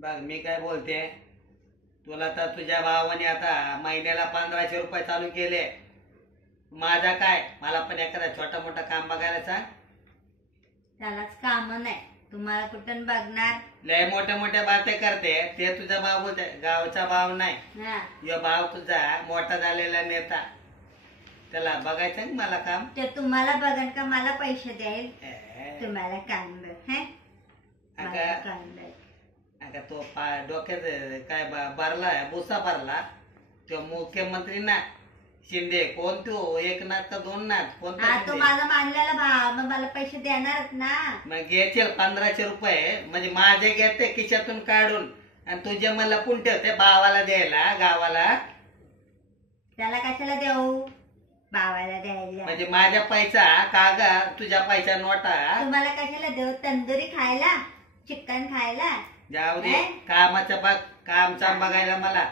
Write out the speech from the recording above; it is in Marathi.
बघ मी काय बोलते, तुला तर तुझ्या भावाने आता महिन्याला 1500 रुपये चालू केले. माझा काय, मला पण एखादा छोटा मोठा काम बघायला सांग. त्यालाच काम नाही, तुम्हाला कुठून बघणार. लय मोठ्या मोठ्या बाते करते, ते तुझा भाव बोलते. गावचा भाव नाही, हा यो भाव तुझा मोठा झालेला नेता, त्याला बघायचं ना मला काम. ते तुम्हाला बघन का मला पैसे देईल. ए, तुम्हाला काम बघ. अगं काम बघ. अगं तो डोक्यात काय भरला, भुसा भरला. तो मुख्यमंत्री ना शिंदे, कोण तो, एक नाथ का दोन नाथ, कोणता हा तो शिंदे? माझा मानलेला भाव, मग मला पैसे देणारच ना. मग घ्यायचे 1500 रुपये, म्हणजे माझे घेते खिशातून काढून आणि तुझे मला पुण ठेवते भावाला द्यायला गावाला. त्याला कशाला देऊ, भावाला द्यायला. म्हणजे माझ्या पैसा कागा, तुझ्या पैसा नोटा. तुम्हाला कशाला देऊ, तंदुरी खायला, चिकन खायला. जाऊ दे, काय? कामाचं बघ, कामचा बघायला मला